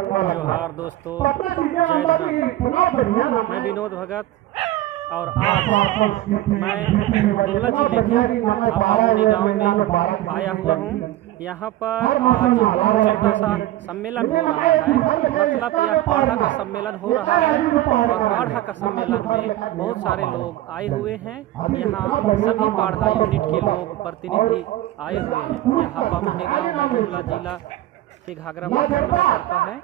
जोहार दोस्तों, जय धर्म। मैं विनोद भगत और आज मैं दुर्ला जिले के आपामुनी गाँव में आया हुआ हूँ। यहाँ पर आज छोटा सा सम्मेलन हो रहा है। मतलब यह पाढ़ा का सम्मेलन हो रहा है और पाढ़ा का सम्मेलन में बहुत सारे लोग आए हुए हैं। यहाँ सभी पाढ़ा यूनिट के लोग प्रतिनिधि आए हुए हैं। यह आपामुनी गाँव में दुर्ला जिला के घाघरा प्रखंड में पड़ता है।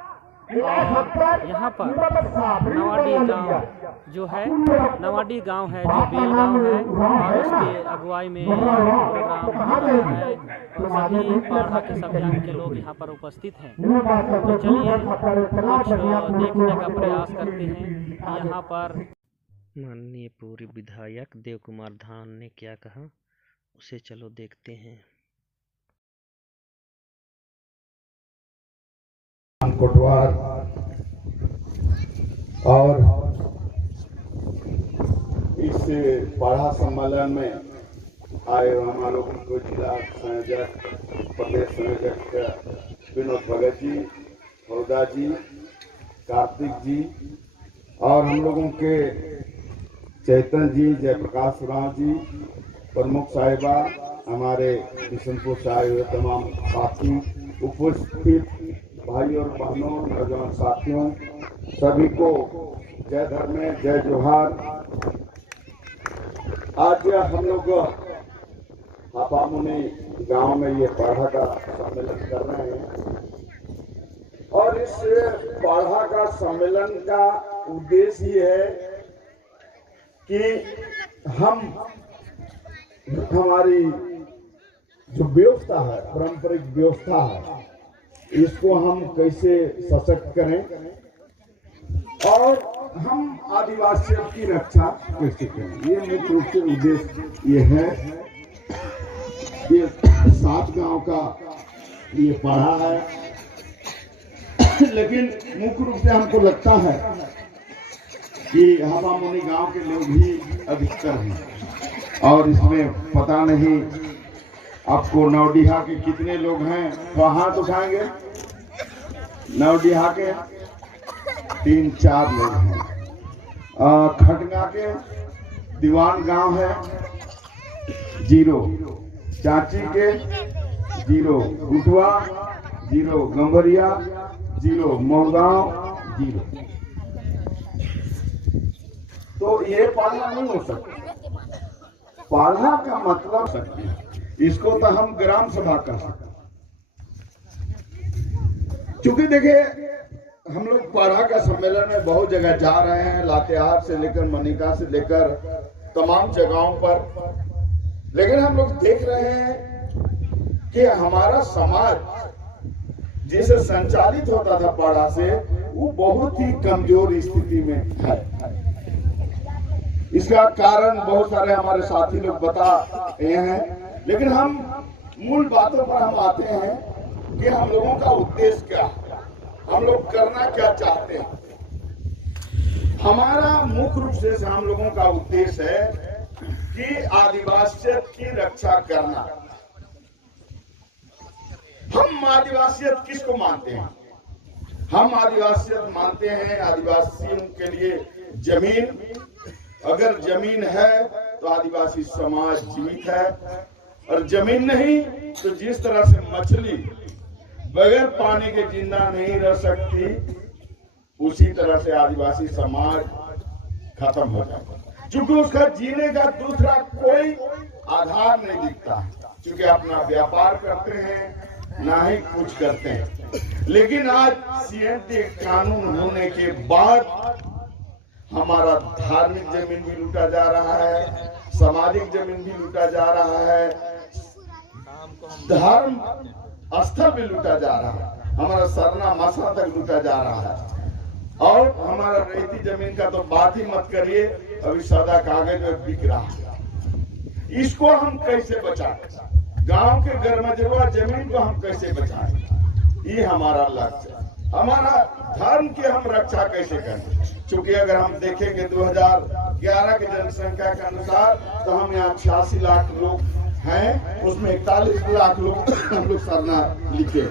और यहाँ पर नवाडी गांव जो है, नवाडी गांव है जो बेल गांव है और उसके अगुवाई में प्रोग्राम हो रहा है। सभी पाढ़ा के समुदाय के लोग यहाँ पर उपस्थित हैं। तो चलिए कुछ देखने का प्रयास करते हैं यहाँ पर। माननीय पूर्व विधायक देव कुमार धान ने क्या कहा, उसे चलो देखते हैं। कोटवार और इस पाढ़ा सम्मेलन में आए हमारे को जिला संयोजक, प्रदेश संयोजक विनोद भगत जी, हौदा जी, कार्तिक जी और हम लोगों के चैतन जी, जयप्रकाश राव जी, प्रमुख साहिबा, हमारे बिशनपुर से आए हुए तमाम साथी, उपस्थित भाई और बहनों, नौजवान साथियों, सभी को जय धर्म, जय जोहार। आज हम लोग आपामुनी गांव में ये पाढ़ा का सम्मेलन कर रहे हैं और इस पाढ़ा का सम्मेलन का उद्देश्य ये है कि हमारी जो व्यवस्था है, पारंपरिक व्यवस्था है, इसको हम कैसे सशक्त करें और हम आदिवासियों की रक्षा कैसे करें। ये मुख्य रूप से उद्देश्य ये है। ये 7 गांव का ये पाढ़ा है, लेकिन मुख्य रूप से हमको लगता है कि आपामुनी गांव के लोग ही अधिकतर हैं और इसमें पता नहीं आपको नवडीहा के कितने लोग हैं, तो हाथ उठाएंगे। नवडीहा के 3-4 लोग हैं। खटगा के दीवान गांव है 0, चाची के 0, गुठवा 0, गंभरिया 0, मोहगांव 0। तो ये पाढ़ा नहीं हो सकता। पाढ़ा का मतलब सकते हैं, इसको तो हम ग्राम सभा कर सकते। क्योंकि देखिए हम लोग पाढ़ा का सम्मेलन में बहुत जगह जा रहे हैं, लातेहार से लेकर मनिका से लेकर तमाम जगहों पर, लेकिन हम लोग देख रहे हैं कि हमारा समाज जिसे संचालित होता था पाढ़ा से, वो बहुत ही कमजोर स्थिति में है। इसका कारण बहुत सारे हमारे साथी लोग बता रहे हैं, लेकिन हम मूल बातों पर हम आते हैं कि हम लोगों का उद्देश्य क्या है, हम लोग करना क्या चाहते हैं। हमारा मुख्य रूप से हम लोगों का उद्देश्य है कि आदिवासियत की रक्षा करना। हम आदिवासियत किसको मानते हैं? हम आदिवासियत मानते हैं आदिवासियों के लिए जमीन। अगर जमीन है तो आदिवासी समाज जीवित है, और जमीन नहीं तो जिस तरह से मछली बगैर पानी के जिंदा नहीं रह सकती, उसी तरह से आदिवासी समाज खत्म हो जाता है, क्योंकि उसका जीने का दूसरा कोई आधार नहीं दिखता, क्योंकि अपना व्यापार करते हैं, ना ही कुछ करते हैं। लेकिन आज सीएनटी कानून होने के बाद हमारा धार्मिक जमीन भी लूटा जा रहा है, सामाजिक जमीन भी लूटा जा रहा है, धर्म स्थल भी लूटा जा रहा है, हमारा सरना मसला तक लूटा जा रहा है, और हमारा रेती जमीन का तो बात ही मत करिए, अभी सादा कागज में बिक रहा है। इसको हम कैसे बचाएं? गांव के गरमजरुआ जमीन को हम कैसे बचाएं? ये हमारा लक्ष्य है। हमारा धर्म की हम रक्षा कैसे करें? क्योंकि अगर हम देखेंगे 2011 की जनसंख्या के अनुसार, तो हम यहाँ 86 लाख लोग हैं, उसमें 41 लाख लोग हम लोग सरना लिखे,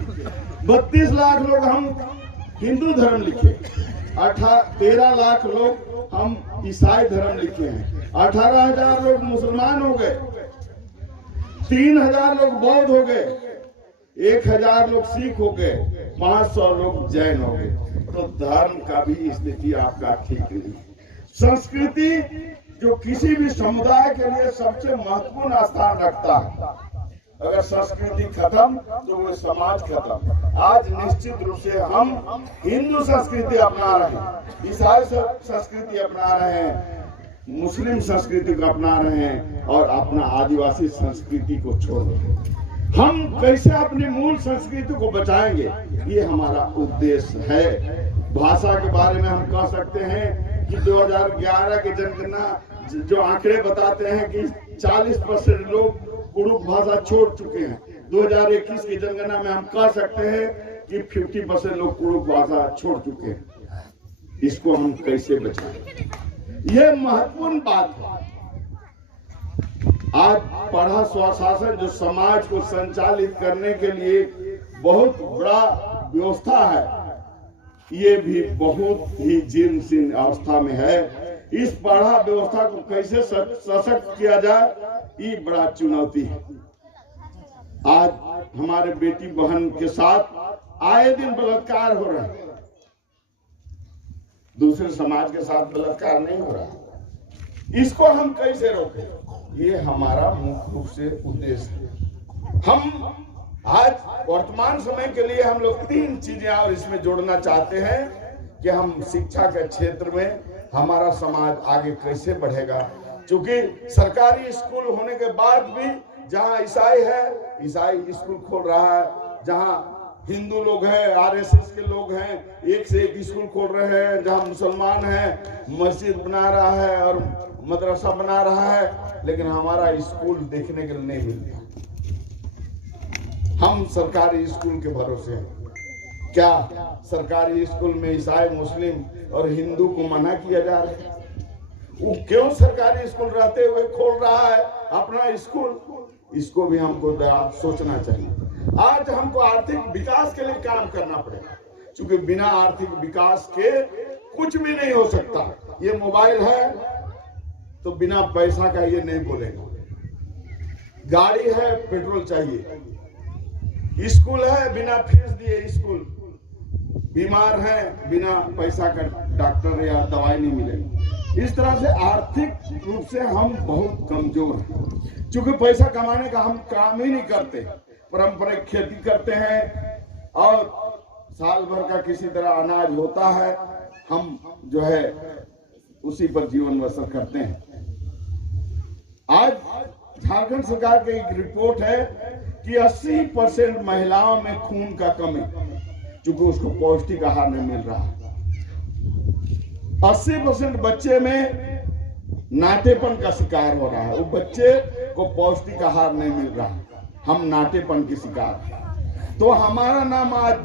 32 लाख लोग हम हिंदू धर्म लिखे, 13 लाख लोग हम ईसाई धर्म लिखे हैं, 18,000 लोग मुसलमान हो गए, 3,000 लोग बौद्ध हो गए, 1,000 लोग सिख हो गए, 500 लोग जैन हो गए। तो धर्म का भी स्थिति आपका ठीक नहीं है। संस्कृति जो किसी भी समुदाय के लिए सबसे महत्वपूर्ण स्थान रखता है, अगर संस्कृति खत्म तो वो समाज खत्म। आज निश्चित रूप से हम हिंदू संस्कृति अपना रहे हैं, ईसाई संस्कृति अपना रहे हैं, मुस्लिम संस्कृति को अपना रहे हैं और अपना आदिवासी संस्कृति को छोड़ रहे हैं। हम कैसे अपनी मूल संस्कृति को बचाएंगे, ये हमारा उद्देश्य है। भाषा के बारे में हम कह सकते हैं कि 2011 की जनगणना जो आंकड़े बताते हैं कि 40% लोग कुड़ुक भाषा छोड़ चुके हैं। 2021 की जनगणना में हम कह सकते हैं कि 50% लोग कुड़ुक भाषा छोड़ चुके हैं। इसको हम कैसे बचाएं, ये महत्वपूर्ण बात है। आज पढ़ा स्वशासन जो समाज को संचालित करने के लिए बहुत बड़ा व्यवस्था है, ये भी बहुत ही जीर्ण शीर्ण अवस्था में है। इस पढ़ा व्यवस्था को कैसे सशक्त किया जाए, ये बड़ा चुनौती है। आज हमारे बेटी बहन के साथ आए दिन बलात्कार हो रहा है, दूसरे समाज के साथ बलात्कार नहीं हो रहा। इसको हम कैसे रोकें, ये हमारा मुख्य रूप से उद्देश्य है। हम आज वर्तमान समय के लिए हम लोग 3 चीजें और इसमें जोड़ना चाहते हैं कि हम शिक्षा के क्षेत्र में हमारा समाज आगे कैसे बढ़ेगा। क्योंकि सरकारी स्कूल होने के बाद भी जहां ईसाई है, ईसाई स्कूल खोल रहा है, जहां हिंदू लोग हैं, आरएसएस के लोग हैं, एक से एक स्कूल खोल रहे हैं, जहां मुसलमान हैं मस्जिद बना रहा है और मदरसा बना रहा है, लेकिन हमारा स्कूल देखने के लिए नहीं मिलता। हम सरकारी स्कूल के भरोसे हैं। क्या सरकारी स्कूल में ईसाई, मुस्लिम और हिंदू को मना किया जा रहा है? वो क्यों सरकारी स्कूल रहते हुए खोल रहा है अपना स्कूल? इसको भी हमको सोचना चाहिए। आज हमको आर्थिक विकास के लिए काम करना पड़ेगा, क्योंकि बिना आर्थिक विकास के कुछ भी नहीं हो सकता। ये मोबाइल है तो बिना पैसा का ये नहीं बोलेगा, गाड़ी है पेट्रोल चाहिए, स्कूल है बिना फीस दिए स्कूल, बीमार है बिना पैसा का डॉक्टर या दवाई नहीं मिलेगी। इस तरह से आर्थिक रूप से हम बहुत कमजोर हैं, क्योंकि पैसा कमाने का हम काम ही नहीं करते, पारंपरिक खेती करते हैं और साल भर का किसी तरह अनाज होता है, हम जो है उसी पर जीवन बसर करते हैं। आज झारखंड सरकार की एक रिपोर्ट है कि 80% महिलाओं में खून का कमी, क्योंकि उसको पौष्टिक आहार नहीं मिल रहा। 80% बच्चे में नाटेपन का शिकार हो रहा है, वो बच्चे को पौष्टिक आहार नहीं मिल रहा, हम नाटेपन की शिकार हैं। तो हमारा नाम आज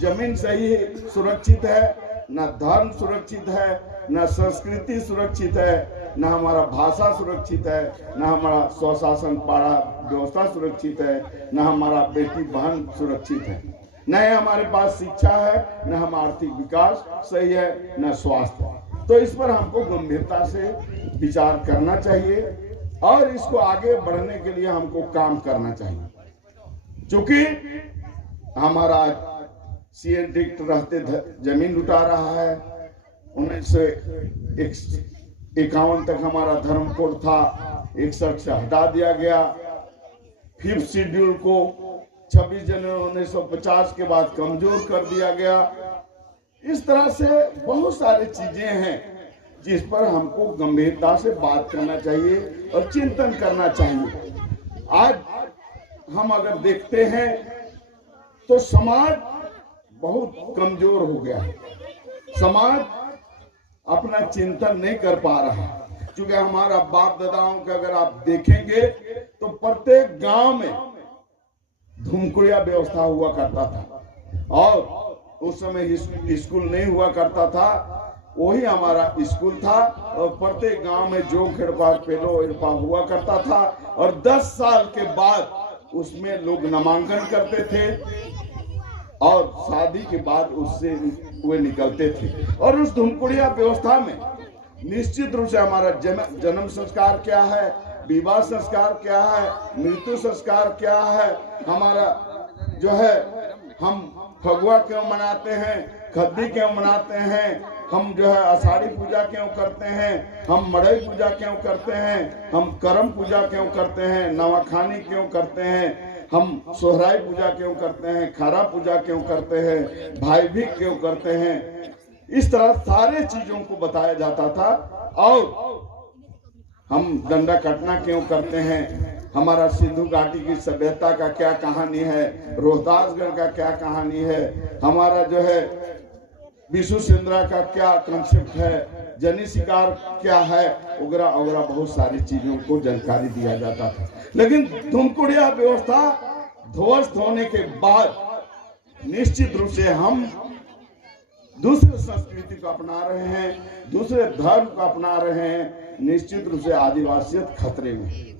जमीन सही सुरक्षित है, न धर्म सुरक्षित है, न संस्कृति सुरक्षित है, न हमारा भाषा सुरक्षित है, न हमारा स्वशासन पाड़ा व्यवस्था सुरक्षित है, न हमारा बेटी बहन सुरक्षित है, न हमारे पास शिक्षा है, न हम आर्थिक विकास सही है, न स्वास्थ्य है। तो इस पर हमको गंभीरता से विचार करना चाहिए और इसको आगे बढ़ने के लिए हमको काम करना चाहिए। क्योंकि हमारा CN रहते जमीन लुटा रहा है। 1951 तक हमारा धर्म कोड था, 61 से हटा दिया गया। 5th शेड्यूल को 26 जनवरी 1950 के बाद कमजोर कर दिया गया। इस तरह से बहुत सारी चीजें हैं जिस पर हमको गंभीरता से बात करना चाहिए और चिंतन करना चाहिए। आज हम अगर देखते हैं तो समाज बहुत कमजोर हो गया है, समाज अपना चिंतन नहीं कर पा रहा, क्योंकि हमारा बाप दादाओं का अगर आप देखेंगे तो प्रत्येक गांव में धूमकुड़िया व्यवस्था हुआ करता था और उस समय स्कूल नहीं हुआ करता था, वही हमारा स्कूल था और प्रत्येक गांव में जो खेड़पा पेलो इरपा हुआ करता था और 10 साल के बाद उसमें लोग नामांकन करते थे और शादी के बाद उससे वे निकलते थे। और उस धूमकुड़िया व्यवस्था में निश्चित रूप से हमारा जन्म संस्कार क्या है, विवाह संस्कार क्या है, मृत्यु संस्कार क्या है, हमारा जो है हम फगुआ क्यों मनाते हैं, खद्दी क्यों मनाते हैं, हम जो है आषाढ़ी पूजा क्यों करते हैं, हम मड़ई पूजा क्यों करते हैं, हम करम पूजा क्यों करते हैं, नवाखानी क्यों करते हैं, हम सोहराई पूजा क्यों करते हैं, खारा पूजा क्यों करते हैं, भाई भीख क्यों करते हैं। इस तरह सारे चीजों को बताया जाता था। और हम डंडा कटना क्यों करते हैं, हमारा सिंधु घाटी की सभ्यता का क्या कहानी है, रोहतासगढ़ का क्या कहानी है, हमारा जो है विशु सिंद्रा का क्या कंसेप्ट है, जनी शिकार क्या है, वगैरह वगैरह बहुत सारी चीजों को जानकारी दिया जाता था। लेकिन धूमकुड़िया व्यवस्था ध्वस्त होने के बाद निश्चित रूप से हम दूसरे संस्कृति को अपना रहे हैं, दूसरे धर्म को अपना रहे हैं, निश्चित रूप से आदिवासियत खतरे में।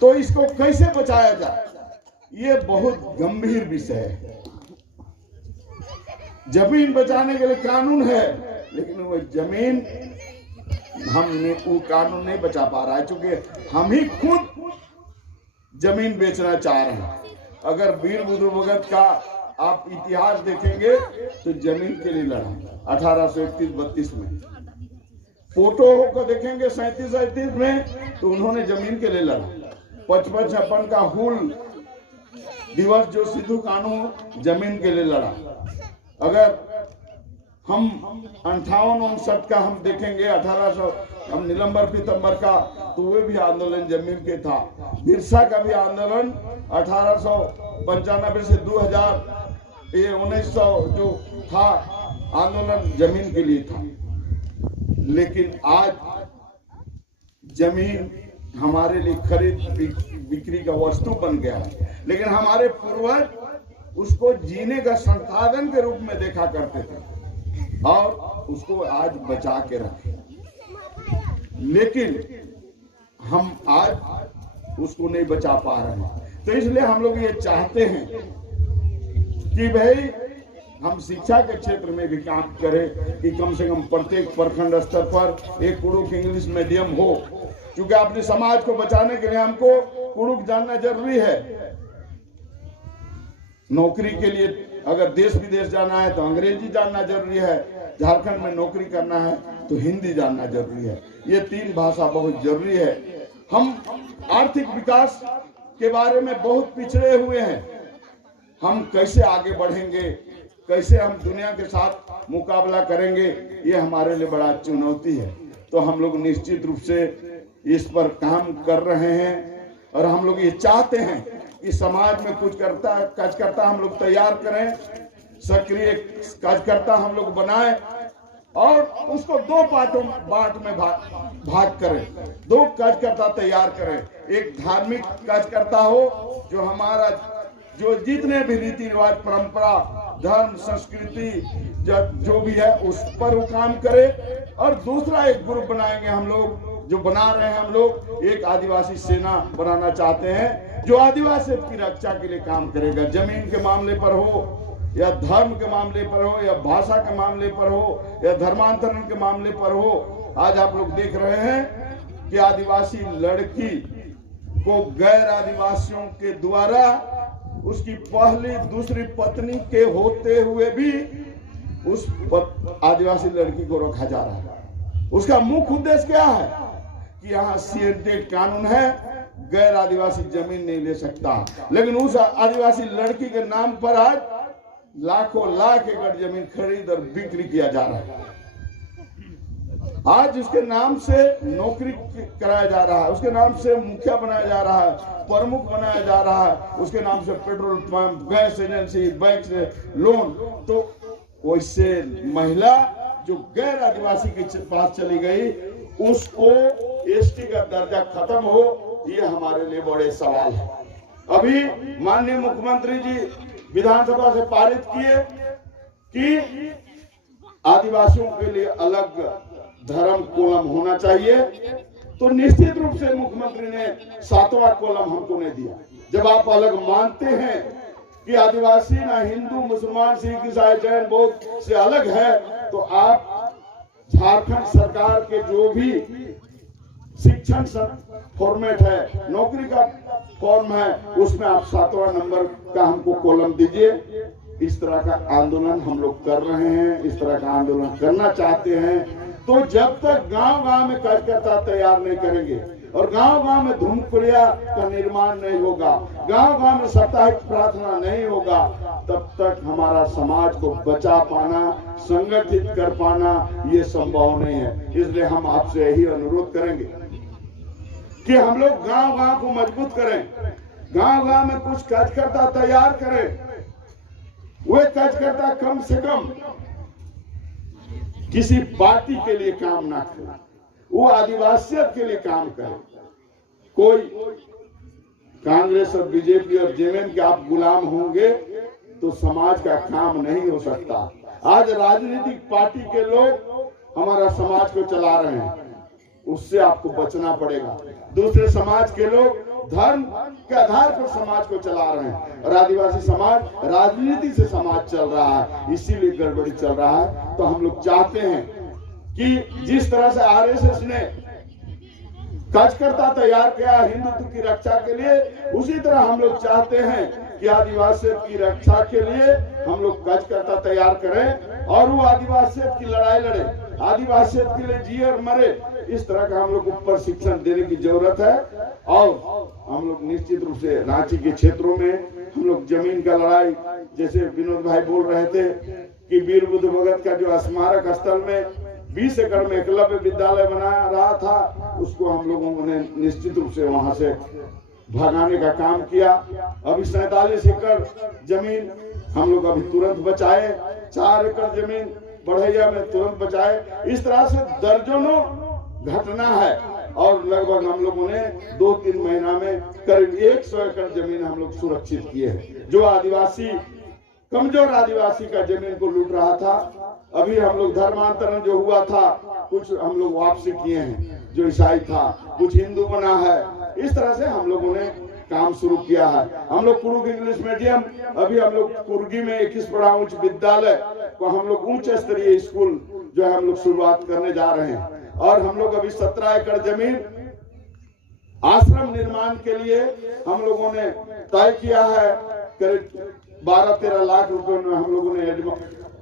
तो इसको कैसे बचाया जाए, ये बहुत गंभीर विषय है। जमीन बचाने के लिए कानून है, लेकिन वो जमीन हमने वो कानून नहीं बचा पा रहा है, क्योंकि हम ही खुद जमीन बेचना चाह रहे हैं। अगर वीर बुद्ध भगत का आप इतिहास देखेंगे तो जमीन के लिए लड़ा 1831-32 में, फोटो को देखेंगे 37-38 में तो उन्होंने जमीन के लिए लड़ा। 55-56 का हुल दिवस जो सिद्धू कानू जमीन के लिए लड़ा। अगर हम 58-59 का हम देखेंगे 1800 हम निलंबर पीतंबर का, तो वे भी आंदोलन जमीन के था। बिरसा का भी आंदोलन 1895 से 1900 जो था आंदोलन जमीन के लिए था। लेकिन आज जमीन हमारे लिए खरीद बिक्री का वस्तु बन गया है, लेकिन हमारे पूर्वज उसको जीने का संसाधन के रूप में देखा करते थे और उसको आज बचा के रखे। लेकिन हम आज उसको नहीं बचा पा रहे हैं। तो इसलिए हम लोग ये चाहते हैं कि भाई हम शिक्षा के क्षेत्र में भी काम करें कि कम से कम प्रत्येक प्रखंड स्तर पर एक कुड़ुक इंग्लिश मीडियम हो, क्योंकि अपने समाज को बचाने के लिए हमको कुड़ुक जानना जरूरी है। नौकरी के लिए अगर देश विदेश जाना है तो अंग्रेजी जानना जरूरी है, झारखंड में नौकरी करना है तो हिंदी जानना जरूरी है। ये 3 भाषा बहुत जरूरी है। हम आर्थिक विकास के बारे में बहुत पिछड़े हुए हैं। हम कैसे आगे बढ़ेंगे, कैसे हम दुनिया के साथ मुकाबला करेंगे, ये हमारे लिए बड़ा चुनौती है। तो हम लोग निश्चित रूप से इस पर काम कर रहे हैं और हम लोग ये चाहते हैं कि समाज में कुछ कार्यकर्ता हम लोग तैयार करें, सक्रिय कार्यकर्ता हम लोग बनाएं और उसको 2 बाट में भाग करें। 2 कार्यकर्ता तैयार करें। एक धार्मिक कार्यकर्ता हो जो हमारा जो जितने भी रीति रिवाज, परंपरा, धर्म, संस्कृति जो भी है उस पर वो काम करे, और दूसरा एक ग्रुप बनाएंगे हम लोग, जो बना रहे हैं हम लोग, एक आदिवासी सेना बनाना चाहते हैं जो आदिवासी की रक्षा के लिए काम करेगा। जमीन के मामले पर हो या धर्म के मामले पर हो या भाषा के मामले पर हो या धर्मांतरण के मामले पर हो। आज आप लोग देख रहे हैं कि आदिवासी लड़की को गैर आदिवासियों के द्वारा उसकी पहली दूसरी पत्नी के होते हुए भी उस आदिवासी लड़की को रखा जा रहा है। उसका मुख्य उद्देश्य क्या है कि यहाँ सीएनटेट कानून है, गैर आदिवासी जमीन नहीं ले सकता, लेकिन उस आदिवासी लड़की के नाम पर आज लाखों लाख एकड़ जमीन खरीद और बिक्री किया जा रहा है। आज उसके नाम से नौकरी कराया जा रहा है, उसके नाम से मुखिया बनाया जा रहा है, प्रमुख बनाया जा रहा है, उसके नाम से petrol pump, gas agency, bank से लोन। तो वैसे महिला जो गैर आदिवासी के पास चली गई उसको एसटी का दर्जा खत्म हो, ये हमारे लिए बड़े सवाल है। अभी माननीय मुख्यमंत्री जी विधानसभा से पारित किए कि आदिवासियों के लिए अलग धर्म कॉलम होना चाहिए, तो निश्चित रूप से मुख्यमंत्री ने 7वां कॉलम हमको नहीं दिया। जब आप अलग मानते हैं कि आदिवासी ना हिंदू मुसलमान सिख ईसाई जैन बौद्ध से अलग है, तो आप झारखंड सरकार के जो भी शिक्षण फॉर्मेट है, नौकरी का फॉर्म है, उसमें आप 7वां नंबर का हमको कॉलम दीजिए। इस तरह का आंदोलन हम लोग कर रहे हैं, इस तरह का आंदोलन करना चाहते हैं। तो जब तक गांव-गांव में कार्यकर्ता तैयार नहीं करेंगे और गांव-गांव में धूमकुड़िया का निर्माण नहीं होगा, गांव-गांव में साप्ताहिक प्रार्थना नहीं होगा, तब तक हमारा समाज को बचा पाना, संगठित कर पाना ये संभव नहीं है। इसलिए हम आपसे यही अनुरोध करेंगे कि हम लोग गांव-गांव को मजबूत करें, गांव-गांव में कुछ कार्यकर्ता तैयार करें। वे कार्यकर्ता कम से कम किसी पार्टी के लिए काम ना करें, वो आदिवासियत के लिए काम करें। कोई कांग्रेस और बीजेपी और जेएमएम के आप गुलाम होंगे तो समाज का काम नहीं हो सकता। आज राजनीतिक पार्टी के लोग हमारा समाज को चला रहे हैं, उससे आपको बचना पड़ेगा। दूसरे समाज के लोग धर्म के आधार पर समाज को चला रहे हैं और आदिवासी समाज राजनीति से समाज चल रहा है, इसीलिए गड़बड़ी चल रहा है। तो हम लोग चाहते हैं कि जिस तरह से आरएसएस ने कार्यकर्ता तैयार किया हिंदुत्व की रक्षा के लिए, उसी तरह हम लोग चाहते हैं कि आदिवासियत की रक्षा के लिए हम लोग कार्यकर्ता तैयार करें और वो आदिवासियत की लड़ाई लड़े, आदिवासियत के लिए जिए और मरे। इस तरह का हम लोग को प्रशिक्षण देने की जरूरत है। और हम लोग निश्चित रूप से रांची के क्षेत्रों में हम लोग जमीन का लड़ाई, जैसे विनोद भाई बोल रहे थे कि वीर बुद्ध भगत का जो स्मारक स्थल में 20 एकड़ में एकलव्य विद्यालय बना रहा था, उसको हम लोगों ने निश्चित रूप से वहां से भगाने का काम किया। अभी 47 एकड़ जमीन हम लोग अभी तुरंत बचाए, 4 एकड़ जमीन बढ़ैया में तुरंत बचाए। इस तरह से दर्जनों घटना है और लगभग हम लोगों ने 2-3 महीना में करीब 100 एकड़ जमीन हम लोग सुरक्षित किए हैं। जो आदिवासी कमजोर आदिवासी का जमीन को लूट रहा था, अभी हम लोग धर्मांतरण जो हुआ था कुछ हम लोग वापसी किए हैं, जो ईसाई था कुछ हिंदू बना है। इस तरह से हम लोगों ने काम शुरू किया है। हम लोग कुरुग इंग्लिश मीडियम, अभी हम लोग कुर्गी में 21 बड़ा उच्च विद्यालय को हम लोग उच्च स्तरीय स्कूल जो है हम लोग शुरुआत करने जा रहे हैं। और हम लोग अभी 17 एकड़ जमीन आश्रम निर्माण के लिए हम लोगों ने तय किया है। करीब 12-13 लाख रुपए में हम लोगों ने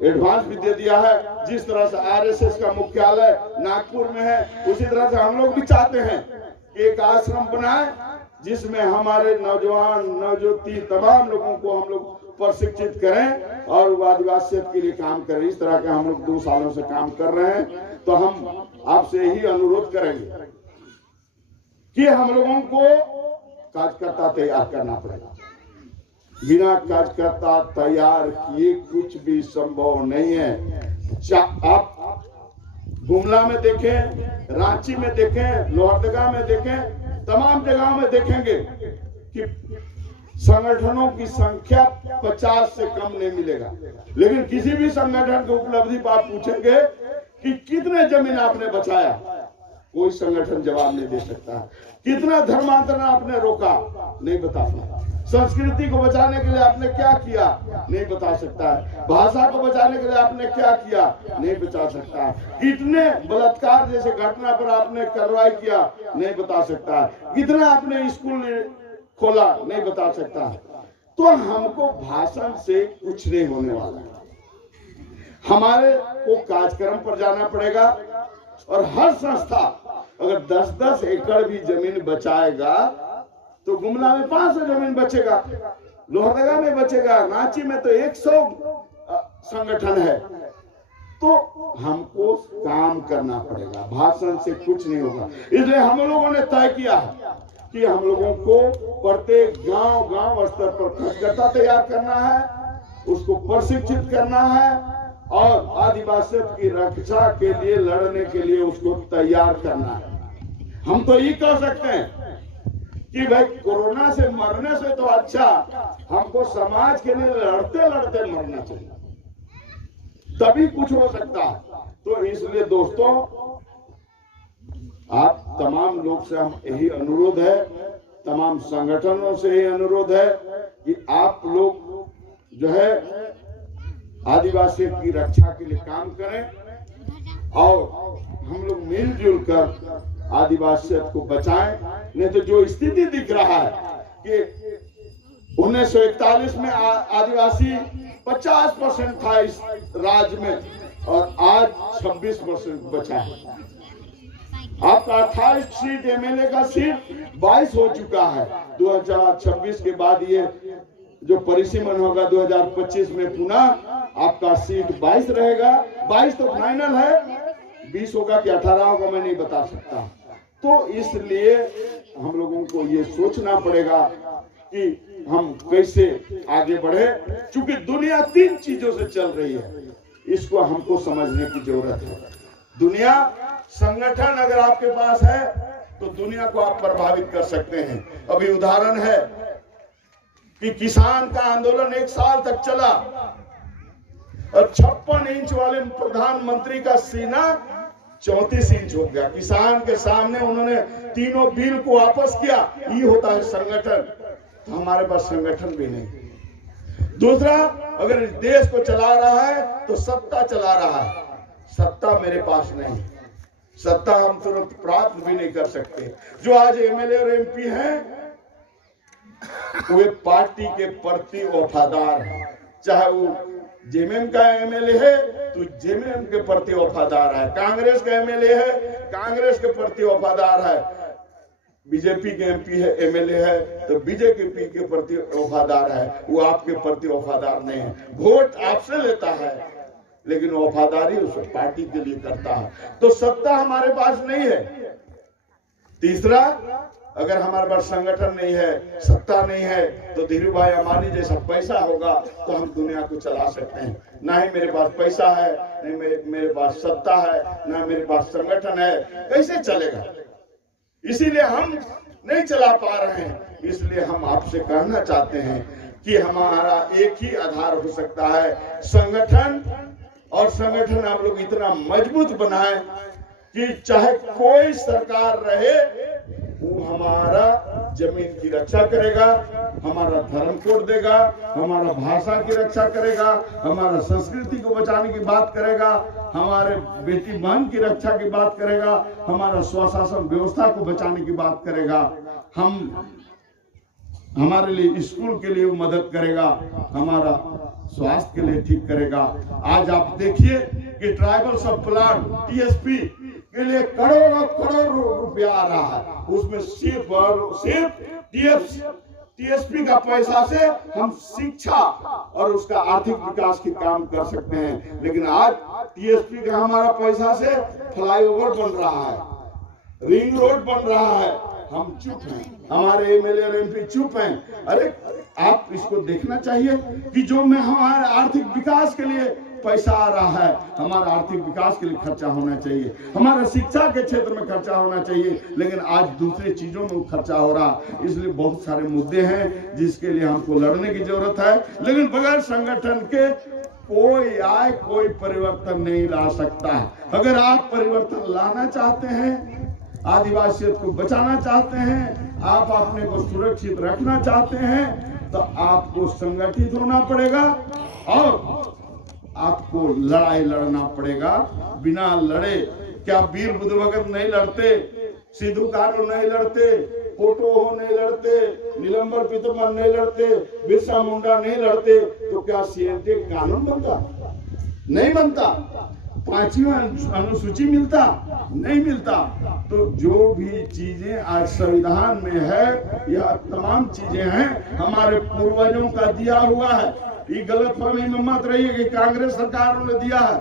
एडवांस भी दे दिया है। जिस तरह से आरएसएस का मुख्यालय नागपुर में है, उसी तरह से हम लोग भी चाहते हैं कि एक आश्रम बनाए जिसमें हमारे नौजवान नवज्योति तमाम लोगों को हम लोग प्रशिक्षित करें और आदिवासियत के लिए काम करें। इस तरह का हम लोग 2 सालों से काम कर रहे हैं। तो हम आपसे यही अनुरोध करेंगे कि हम लोगों को कार्यकर्ता तैयार करना पड़ेगा। बिना कार्यकर्ता तैयार किए कुछ भी संभव नहीं है। आप गुमला में देखें, रांची में देखें, लोहरदगा में देखें, तमाम जगहों में देखेंगे कि संगठनों की संख्या 50 से कम नहीं मिलेगा। लेकिन किसी भी संगठन की उपलब्धि पर आप पूछेंगे कि कितने जमीन आपने बचाया, कोई संगठन जवाब नहीं दे सकता। कितना धर्मांतरण आपने रोका, नहीं बता सकता। संस्कृति को बचाने के लिए आपने क्या किया, नहीं बता सकता है। भाषा को बचाने के लिए आपने क्या किया, नहीं बता सकता है। कितने बलात्कार जैसे घटना पर आपने कार्रवाई किया, नहीं बता सकता है। कितना आपने स्कूल खोला, नहीं बता सकता है। तो हमको भाषण से कुछ नहीं होने वाला है। हमारे को कार्यक्रम पर जाना पड़ेगा और हर संस्था अगर 10-10 एकड़ भी जमीन बचाएगा तो गुमला में 500 जमीन बचेगा, लोहरदगा में बचेगा, रांची में तो 100 संगठन है। तो हमको काम करना पड़ेगा, भाषण से कुछ नहीं होगा। इसलिए हम लोगों ने तय किया है कि हम लोगों को प्रत्येक गांव स्तर पर कार्यकर्ता तैयार करना है, उसको प्रशिक्षित करना है और आदिवासियत की रक्षा के लिए लड़ने के लिए उसको तैयार करना है। हम तो ये कह सकते हैं कि भाई कोरोना से मरने से तो अच्छा हमको समाज के लिए लड़ते लड़ते मरना चाहिए, तभी कुछ हो सकता है। तो इसलिए दोस्तों, आप तमाम लोग से हम यही अनुरोध है, तमाम संगठनों से यही अनुरोध है कि आप लोग जो है आदिवासियों की रक्षा के लिए काम करें और हम लोग मिलजुल कर आदिवासियों को बचाएं। नहीं तो जो स्थिति दिख रहा है कि 1941 में आदिवासी 50% था इस राज्य में और आज 26% बचा है। आपका 28 सीट एमएलए का सीट 22 हो चुका है। 2026 के बाद ये जो परिसीमन होगा 2025 में पुनः आपका सीट 22 रहेगा। 22 तो फाइनल है, 20 होगा कि 18 होगा मैं नहीं बता सकता। तो इसलिए हम लोगों को ये सोचना पड़ेगा कि हम कैसे आगे बढ़े, क्योंकि दुनिया 3 चीजों से चल रही है, इसको हमको समझने की जरूरत है। दुनिया संगठन अगर आपके पास है तो दुनिया को आप प्रभावित कर सकते हैं। अभी उदाहरण है कि किसान का आंदोलन 1 साल तक चला और 56 इंच वाले प्रधानमंत्री का सीना 34 इंच हो गया। किसान के सामने उन्होंने तीनों बिल को वापस किया। ये होता है संगठन। हमारे पास संगठन भी नहीं। दूसरा, अगर इस देश को चला रहा है तो सत्ता चला रहा है। सत्ता मेरे पास नहीं, सत्ता हम तुरंत प्राप्त भी नहीं कर सकते। जो आज एमएलए और एमपी हैं वे पार्टी के प्रति वफादार है। चाहे वो जेएमएम का एमएलए है तो जेएमएम के प्रति वफादार है, कांग्रेस का एमएलए है कांग्रेस के प्रति वफादार है, बीजेपी के एमपी है एमएलए है तो बीजेपी के प्रति वफादार है। वो आपके प्रति वफादार नहीं है। वोट आपसे लेता है लेकिन वफादारी उस पार्टी के लिए करता है। तो सत्ता हमारे पास नहीं है। तीसरा, अगर हमारे पास संगठन नहीं है, सत्ता नहीं है, तो धीरूभाई अंबानी जैसा पैसा होगा तो हम दुनिया को चला सकते हैं। ना ही मेरे पास पैसा है, नहीं मेरे पास सत्ता है, ना मेरे पास संगठन है, कैसे चलेगा? इसीलिए हम नहीं चला पा रहे हैं। इसलिए हम आपसे कहना चाहते हैं कि हमारा एक ही आधार हो सकता है, संगठन। और संगठन हम लोग इतना मजबूत बनाए कि चाहे कोई सरकार रहे वो हमारा जमीन की रक्षा करेगा, हमारा धर्म कोड देगा, हमारा भाषा की रक्षा करेगा, हमारा संस्कृति को बचाने की बात करेगा, हमारे बेटी बहन की रक्षा की बात करेगा, हमारा स्वशासन व्यवस्था को बचाने की बात करेगा, हमारे लिए स्कूल के लिए मदद करेगा, हमारा स्वास्थ्य के लिए ठीक करेगा। आज आप देखिए कि ट्राइबल सब प्लान टीएसपी के लिए करोड़ों रुपया आ रहा है। उसमें सिर्फ टीएसपी का पैसा से हम शिक्षा और उसका आर्थिक विकास के काम कर सकते हैं। लेकिन आज टीएसपी का हमारा पैसा से फ्लाईओवर बन रहा है, रिंग रोड बन रहा है, हम चुप हैं, हमारे एमएलए और एमपी चुप हैं। अरे आप इसको देखना चाहिए कि जो में हमारे आर्थिक विकास के लिए पैसा आ रहा है, हमारा आर्थिक विकास के लिए खर्चा होना चाहिए, हमारा शिक्षा के क्षेत्र में खर्चा होना चाहिए, लेकिन आज दूसरे चीजों में खर्चा हो रहा। इसलिए बहुत सारे मुद्दे हैं जिसके लिए हमको लड़ने की जरूरत है। लेकिन बगैर संगठन के कोई आए कोई परिवर्तन नहीं ला सकता। अगर आप परिवर्तन लाना चाहते हैं, आदिवासियों को बचाना चाहते हैं, आप अपने को सुरक्षित रखना चाहते हैं, तो आपको संगठित होना पड़ेगा और आपको लड़ाई लड़ना पड़ेगा। बिना लड़े क्या वीर बुद्धवगत नहीं लड़ते, सिद्धू कानू नहीं लड़ते, पोटो हो नहीं लड़ते, नीलंबर पीतमन नहीं लड़ते, बिरसा मुंडा नहीं लड़ते, तो क्या सीएए कानून बनता? नहीं बनता। 5वीं अनुसूची मिलता? नहीं मिलता। तो जो भी चीजें आज संविधान में है, यह तमाम चीजें हैं हमारे पूर्वजों का दिया हुआ है। ये गलतफहमी में मत रहिए कि कांग्रेस सरकारों ने दिया है।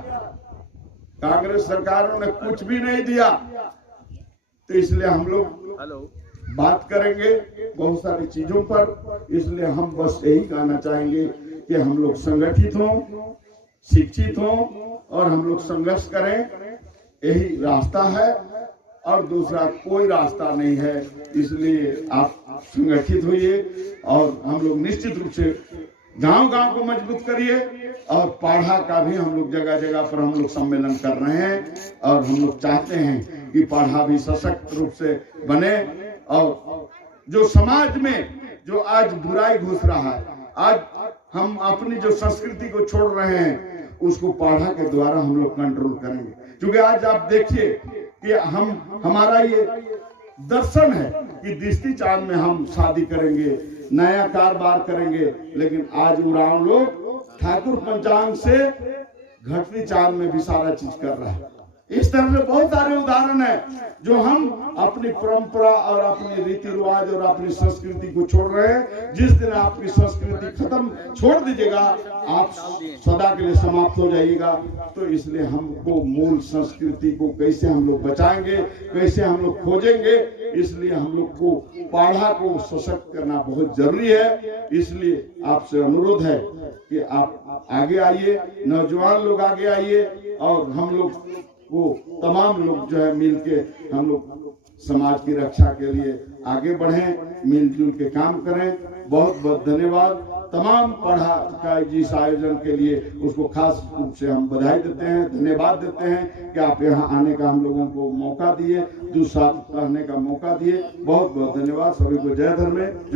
कांग्रेस सरकारों ने कुछ भी नहीं दिया। तो इसलिए हम लोग बात करेंगे बहुत सारी चीजों पर। इसलिए हम बस यही कहना चाहेंगे कि हम लोग संगठित हों, शिक्षित हों और हम लोग संघर्ष करें। यही रास्ता है और दूसरा कोई रास्ता नहीं है। इसलिए आप संगठित होइए और हम लोग निश्चित रूप से गांव-गांव को मजबूत करिए। और पाढ़ा का भी हम लोग जगह जगह पर हम लोग सम्मेलन कर रहे हैं और हम लोग चाहते हैं कि पाढ़ा भी सशक्त रूप से बने। और जो समाज में जो आज बुराई घुस रहा है, आज हम अपनी जो संस्कृति को छोड़ रहे हैं उसको पाढ़ा के द्वारा हम लोग कंट्रोल करेंगे। क्योंकि आज आप देखिए कि हमारा ये दर्शन है कि दिस्ती चांद में हम शादी करेंगे, नया कारोबार करेंगे, लेकिन आज उराव लोग ठाकुर पंचांग से घटती चांद में भी सारा चीज कर रहा है। इस तरह से बहुत सारे उदाहरण है जो हम अपनी परंपरा और अपनी रीति रिवाज और अपनी संस्कृति को छोड़ रहे हैं। जिस दिन आपकी संस्कृति खत्म छोड़ दीजिएगा, आप सदा के लिए समाप्त हो जाइएगा। तो इसलिए हमको मूल संस्कृति को कैसे हम लोग बचाएंगे, कैसे हम लोग खोजेंगे, इसलिए हम लोग को पाढ़ा को सशक्त करना बहुत जरूरी है। इसलिए आपसे अनुरोध है कि आप आगे आइए, नौजवान लोग आगे आइए और हम लोग वो तमाम लोग जो है मिलके हम लोग समाज की रक्षा के लिए आगे बढ़ें, मिलजुल के काम करें। बहुत बहुत धन्यवाद। तमाम पढ़ा का जिस आयोजन के लिए उसको खास रूप से हम बधाई देते हैं, धन्यवाद देते हैं कि आप यहाँ आने का हम लोगों को मौका दिए, दूसरा कहने का मौका दिए। बहुत बहुत धन्यवाद। सभी को जय धर्म।